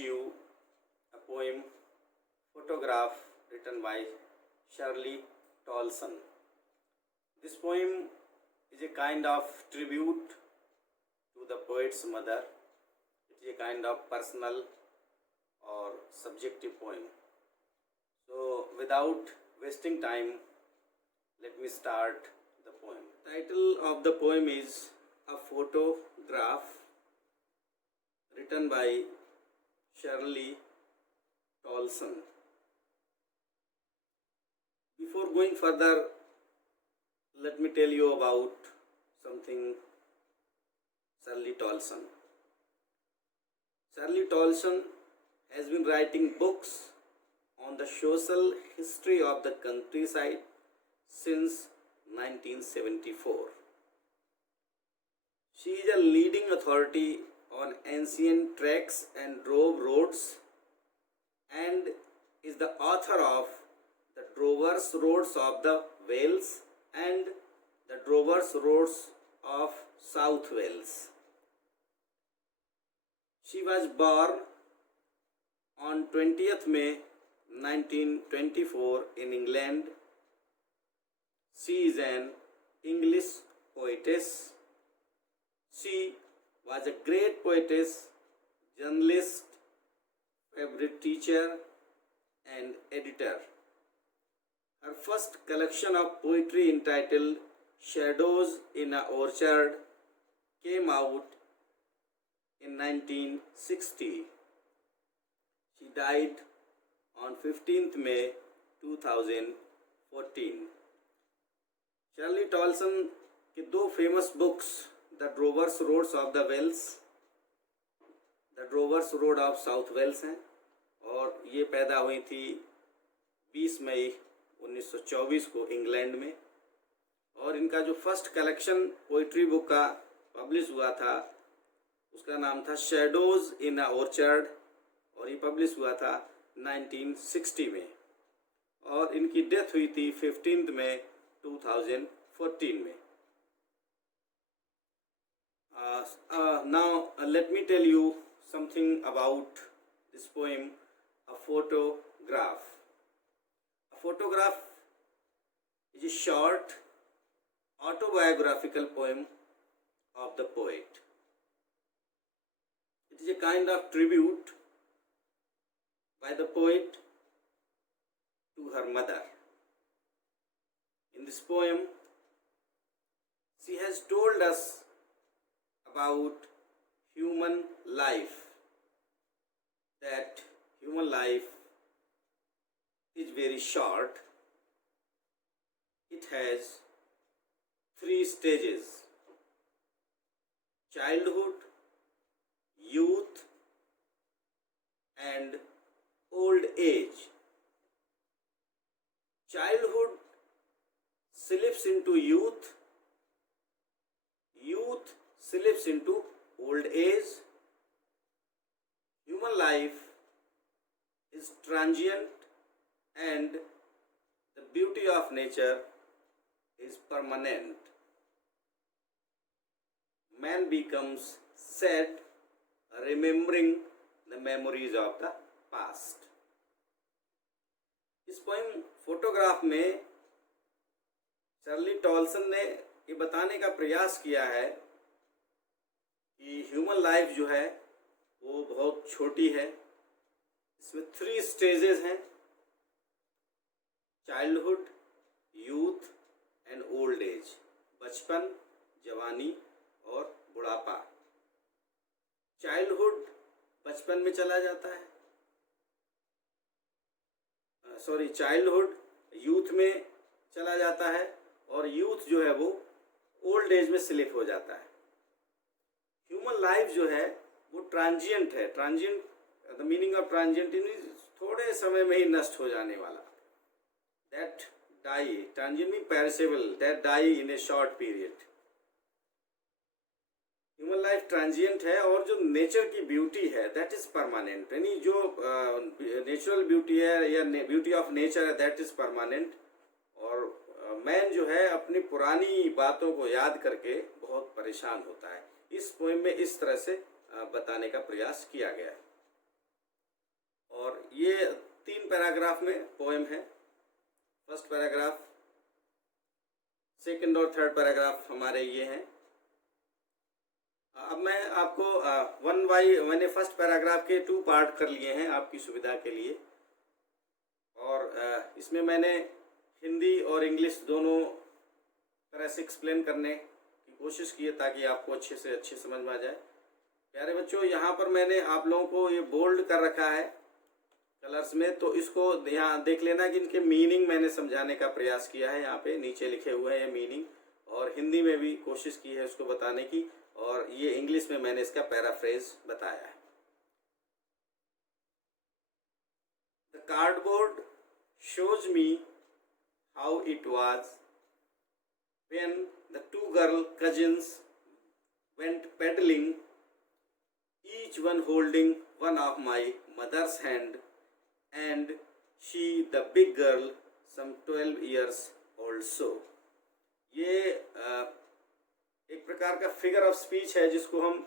you a poem, Photograph, written by Shirley Tolson. This poem is a kind of tribute to the poet's mother. It is a kind of personal or subjective poem. So, without wasting time, let me start the poem. Title of the poem is A Photograph, written by Shirley Tolson. Before going further, let me tell you about something Shirley Tolson. Shirley Tolson has been writing books on the social history of the countryside since 1974. She is a leading authority on ancient tracks and drove roads and is the author of The Drovers' Roads of the Wales and The Drovers' Roads of South Wales. She was born on 20th May 1924 in England. She is an English poetess. She was a great poetess, journalist, favorite teacher, and editor. Her first collection of poetry entitled Shadows in an Orchard came out in 1960. She died on 15th May 2014. Shirley Tolson की दो famous books the drovers roads of the Wales, the drovers road of south Wales हैं और ये पैदा हुई थी 20 मई 1924 को इंग्लैंड में। और इनका जो फर्स्ट कलेक्शन पोइट्री बुक का पब्लिश हुआ था उसका नाम था शैडोज इन अ ऑर्चर्ड और ये पब्लिश हुआ था 1960 में और इनकी डेथ हुई थी 15 मई 2014 में। Now let me tell you something about this poem, A Photograph. A photograph is a short autobiographical poem of the poet. It is a kind of tribute by the poet to her mother. In this poem, she has told us about human life, that human life is very short. It has 3 stages: childhood, youth, and old age. Childhood slips into youth, youth slips into old age. Human life is transient and the beauty of nature is permanent. Man becomes sad remembering the memories of the past. इस poem photograph में Shirley Toulson ने ये बताने का प्रयास किया है कि ह्यूमन लाइफ जो है वो बहुत छोटी है। इसमें 3 स्टेजेस हैं: childhood, youth and old age. बचपन, जवानी और बुढ़ापा। चाइल्डहुड बचपन में चला जाता है, चाइल्डहुड यूथ में चला जाता है और यूथ जो है वो ओल्ड एज में स्लिप हो जाता है। ह्यूमन लाइफ जो है वो ट्रांजिएंट है। Transient, the meaning of transient means थोड़े समय में ही नष्ट हो जाने वाला। That die, transient mean perishable, that die in a short period. Human life transient है और जो नेचर की ब्यूटी है दैट इज परमानेंट। यानी जो नेचुरल ब्यूटी है या ब्यूटी ऑफ नेचर है दैट इज परमानेंट। और मैन जो है अपनी पुरानी बातों को याद करके बहुत परेशान होता है। इस पोएम में इस तरह से बताने का प्रयास किया गया है। और ये 3 पैराग्राफ में पोएम है। फर्स्ट पैराग्राफ, सेकंड और थर्ड पैराग्राफ हमारे ये हैं। अब मैं आपको मैंने फर्स्ट पैराग्राफ के 2 पार्ट कर लिए हैं आपकी सुविधा के लिए, और इसमें मैंने हिंदी और इंग्लिश दोनों तरह से एक्सप्लेन करने की कोशिश की है ताकि आपको अच्छे से अच्छे समझ में आ जाए। प्यारे बच्चों, यहाँ पर मैंने आप लोगों को ये बोल्ड कर रखा है कलर्स में, तो इसको यहाँ देख लेना कि इनके मीनिंग मैंने समझाने का प्रयास किया है। यहाँ पे नीचे लिखे हुए हैं ये मीनिंग, और हिंदी में भी कोशिश की है उसको बताने की, और ये इंग्लिश में मैंने इसका पैराफ्रेज बताया है। The cardboard shows me how it was when the 2 girl cousins went pedaling, each one holding one of my mother's hand, and she, the big girl, some 12 years old. So ये एक प्रकार का फिगर ऑफ स्पीच है जिसको हम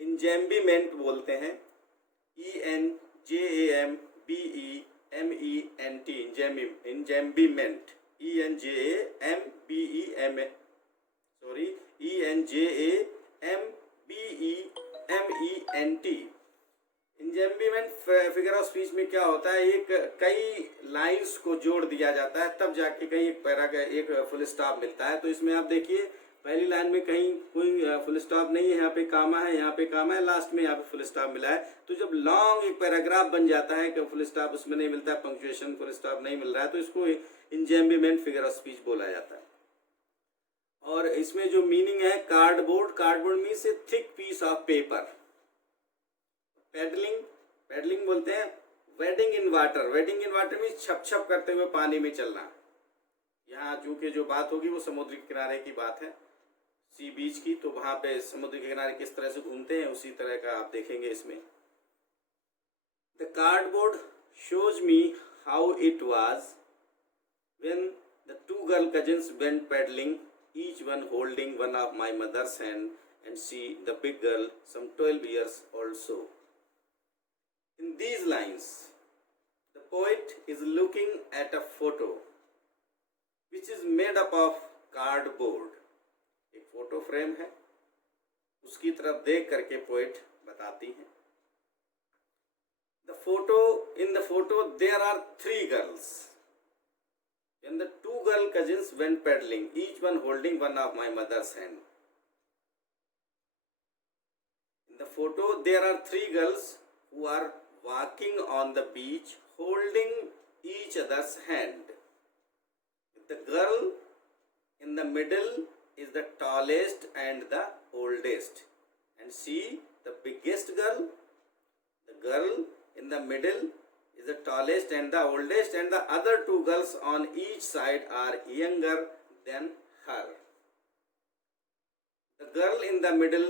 इंजेम्बीमेंट बोलते हैं। ENJAMBEMENT, enjambment, ENJAMBEMENT। Enjambment figure of speech में क्या होता है, एक कई लाइंस को जोड़ दिया जाता है तब जाके कहीं एक फुल स्टॉप मिलता है। तो इसमें आप देखिए पहली लाइन में कहीं कोई फुल स्टॉप नहीं है, यहाँ पे कामा है, यहाँ पे कामा है, लास्ट में यहाँ पे फुल स्टॉप मिला है। तो जब लॉन्ग एक पैराग्राफ बन जाता है कि फुल स्टॉप उसमें नहीं मिलता है, पंक्चुएशन फुल स्टॉप नहीं मिल रहा है, तो इसको इंजेम्बीमेंट फिगर ऑफ स्पीच बोला जाता है। और इसमें जो मीनिंग है cardboard, cardboard means a thick piece of paper. Paddling बोलते हैं wading in water, wading in water means छप छप करते हुए पानी में चलना। यहाँ चूंकि जो बात होगी वो समुद्र के किनारे की बात है, सी बीच की, तो वहां पे समुद्र के किनारे किस तरह से घूमते हैं उसी तरह का आप देखेंगे इसमें। The cardboard shows me how it was when the 2 girl cousins went paddling, each one holding one of my mother's hand, and see, the big girl, some 12 years old. So in these lines, the poet is looking at a photo which is made up of cardboard. एक photo frame है, उसकी तरफ देख करके पोएट बताती है। In the photo there are 3 girls. When the 2 girl cousins went paddling, each one holding one of my mother's hand. In the photo there are 3 girls who are walking on the beach holding each other's hand. The girl in the middle is the tallest and the oldest, and she, the biggest girl. The girl in the middle is the tallest and the oldest, and the other 2 girls on each side are younger than her. The girl in the middle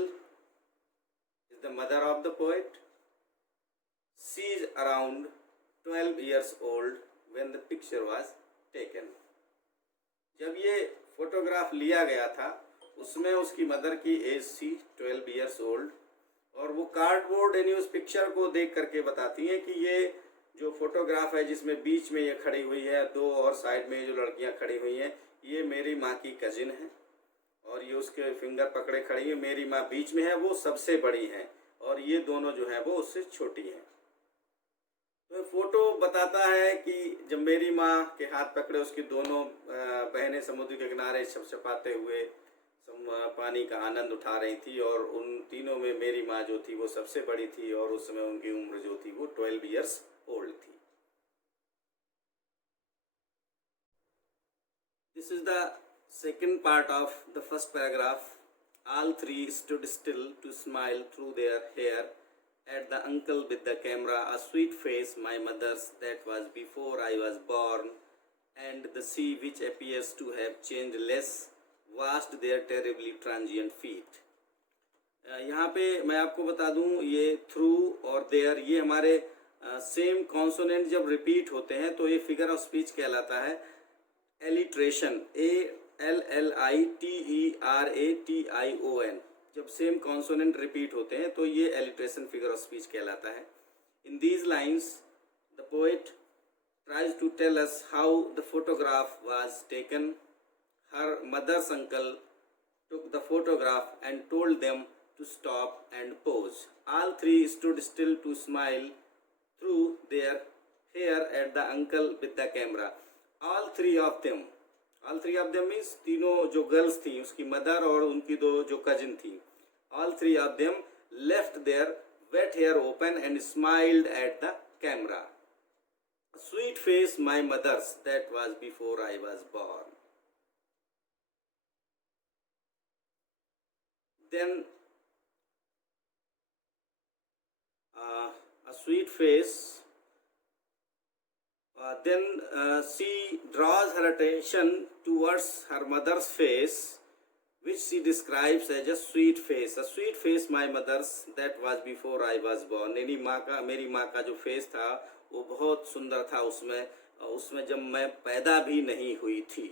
is the mother of the poet. She is around 12 years old when the picture was taken. जब ये फोटोग्राफ लिया गया था उसमें उसकी मदर की एज थी 12 years old, और वो कार्डबोर्ड यानी उस पिक्चर को देख करके बताती हैं कि ये जो फोटोग्राफ है जिसमें बीच में ये खड़ी हुई है, 2 और साइड में जो लड़कियां खड़ी हुई हैं, ये मेरी माँ की कजिन है, और ये उसके फिंगर पकड़े खड़ी है। मेरी माँ बीच में है, वो सबसे बड़ी है, और ये दोनों जो है वो उससे छोटी हैं। तो फोटो बताता है कि जब मेरी माँ के हाथ पकड़े उसकी दोनों बहनें समुद्र के किनारे छपछपाते हुए पानी का आनंद उठा रही थी, और उन तीनों में मेरी माँ जो थी वो सबसे बड़ी थी, और उस समय उनकी उम्र जो थी वो 12 years old थी। This is the second part of the first paragraph. All 3 stood still to smile through their hair at the uncle with the camera, a sweet face, my mother's, that was before I was born, and the sea which appears to have changed less, washed their terribly transient feet. यहाँ पे मैं आपको बता दूँ ये थ्रू और देयर, ये हमारे सेम कॉन्सोनेंट जब रिपीट होते हैं तो ये फिगर ऑफ स्पीच कहलाता है एलिट्रेशन, ALLITERATION। जब सेम कॉन्सोनेंट रिपीट होते हैं तो ये एलिट्रेशन फिगर ऑफ स्पीच कहलाता है। In these lines the poet tries to tell us how the photograph was taken. Her mother's uncle took the photograph and told them to stop and pose. All three stood still to smile through their hair at the uncle with the camera. All three of them means तीनों जो गर्ल्स थी, उसकी मदर और उनकी दो जो कजिन थी, all three of them left their wet hair open and smiled at the camera. A sweet face my mother's, that was before I was born. Then a sweet face. Then she draws her attention towards her mother's face, which she describes as a sweet face. A sweet face my mother's, that was before I was born. मेरी माँ का जो फेस था वो बहुत सुंदर था उसमें जब मैं पैदा भी नहीं हुई थी.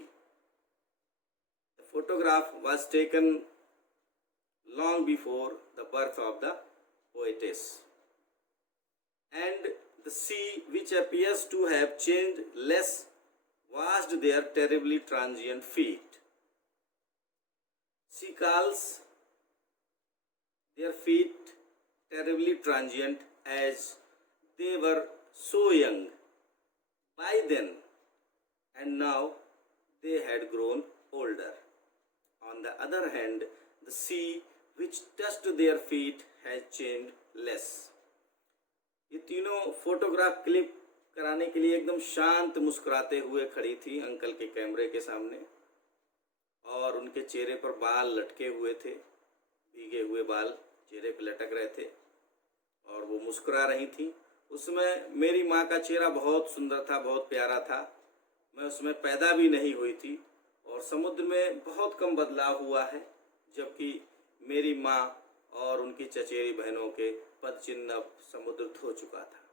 The photograph was taken long before the birth of the poetess. And the sea, which appears to have changed less, washed their terribly transient feet. She calls their feet terribly transient as they were so young by then, and now they had grown older. On the other hand, the sea which touched their feet has changed less. ये तीनों photograph click कराने के लिए एकदम शांत मुस्कुराते हुए खड़ी थी अंकल के कैमरे के सामने, और उनके चेहरे पर बाल लटके हुए थे, भीगे हुए बाल चेहरे पर लटक रहे थे और वो मुस्कुरा रही थी. उसमें मेरी माँ का चेहरा बहुत सुंदर था, बहुत प्यारा था. मैं उसमें पैदा भी नहीं हुई थी और समुद्र में बहुत कम बदलाव हुआ है, जबकि मेरी माँ और उनकी चचेरी बहनों के पदचिन्ह अब समुद्र धो चुका था.